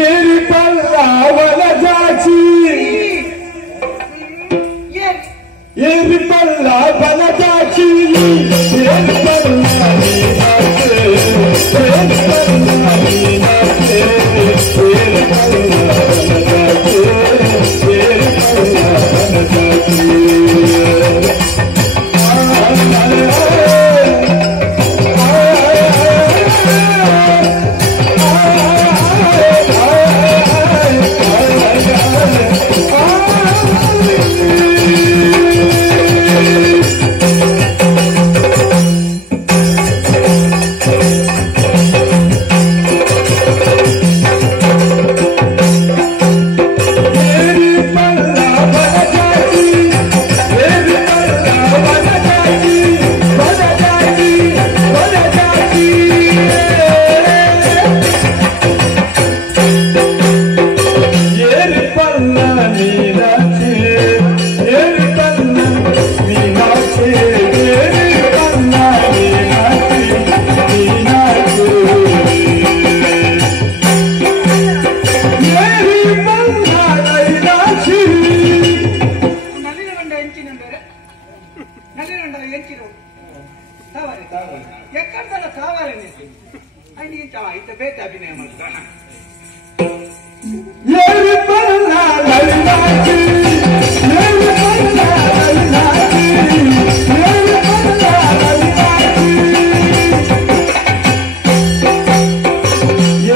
ಏರಿ ಪಲ್ಲವನ ಜಾಚಿ ಏರಿ ಪಲ್ಲವನ ಜಾಚಿ ಏರಿ ಪಲ್ಲವನ ಜಾಚಿ ಏರಿ ಪಲ್ಲವನ ಜಾಚಿ ಏರಿ ಪಲ್ಲವನ ಜಾಚಿ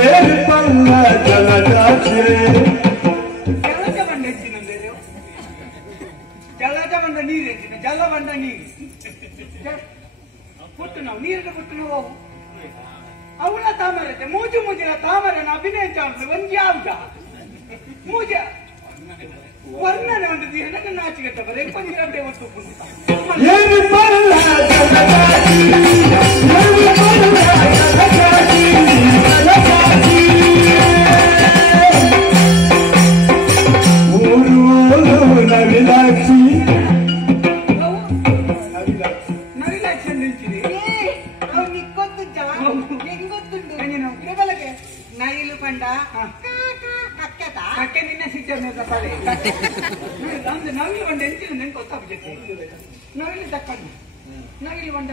ಏರಿ ಪಲ್ಲವನ ಜಾಚಿ ಅವಳ ತಾಮರತೆ ಮೂಜು ಮುಜಿನ ತಾಮರನ ಅಭಿನಯಿಸ ಒಂದ್ಯಾವ್ದ ಮೂಜ ವರ್ಣನೆ ಒಂದು ದಿನ ನಾಚಿಗೆಟ್ಟ ಬರೀ ಪಂಜರಬೆ ಒಟ್ಟು ನವಿಲಾಕ್ಷಿ ನವಿಲಾಕ್ಷಿ ನಿಲ್ತೀನಿ ನವಿಲು ಪಂಡ ಕಕ್ಕೆ ನಿನ್ನ ಸಿಚ್ಚರ್ ನವಿಲು ಬಂಡ ಎಂತ ನೆನ್ ಗೊತ್ತಾಗ್ತೈತೆ ನವಿಲು ತಕ್ಕೊಂಡು ನವಿಲು ಬಂಡ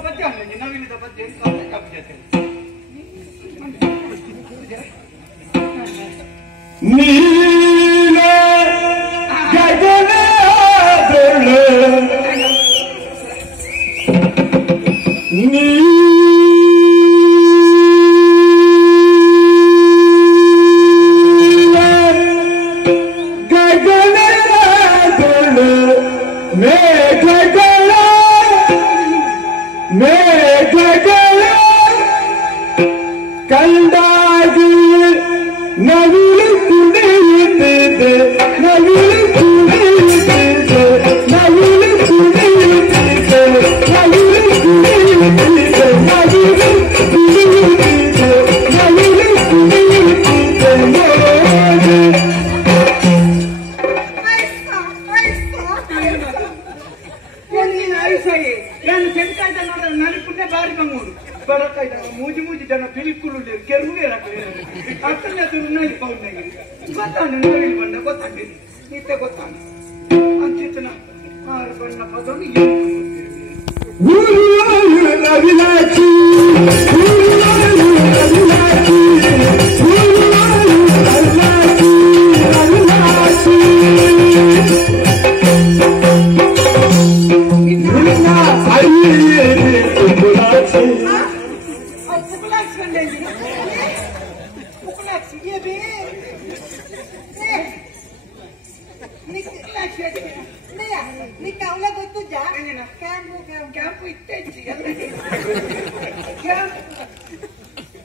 ಪದ್ಯ ನವಿಲಿದ ಪದ್ಯ ಗೊತ್ತಾಗ್ತೈತೆ ನೀಲ ಗಗನದೊಳು ಮೇಘಗಳ ಕಂಡಾಗಿ ನವಿಲು ಕುಣಿಯುತ್ತಿದೆ ನವಿಲು ಕುಣಿಯುತ್ತಿದೆ ನವಿಲು ಕುಣಿಯುತ್ತಿದೆ ನವಿಲು ಕುಣಿಯುತ್ತಿದೆ ನವಿಲು ಕುಣಿಯುತ್ತಿದೆ ನವಿಲು ಕುಣಿಯುತ್ತಿದೆ ಮೂಜಿ ಮೂಜಿ ಜನ ಬಿಲ್ಕುಲ್ ಕೆರುವೆ ಅಷ್ಟೇ ನೈಲ್ ಪೌಂಡ್ ಗೊತ್ತಾನೆ ನವಿಲು ಬಂದ ಗೊತ್ತಾಗಿ ನಿತ್ಯ ಗೊತ್ತಾನೆ ಅಂಚಿತನ ಆರು ಬಣ್ಣ ಪದವನ್ನು ನವಿಲಾಕ್ಷಿ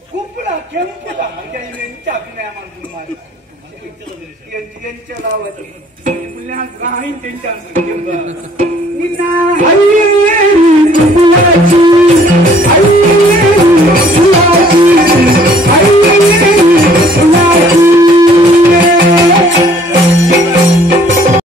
ಕುಂಪಳ ಕೆಂಪುದ ಎಂಚ ಅಭಿನಯ ಮಾಡ್ತಾರೆ ಎಂಚಲಾವತಿ ನಿನ್ನ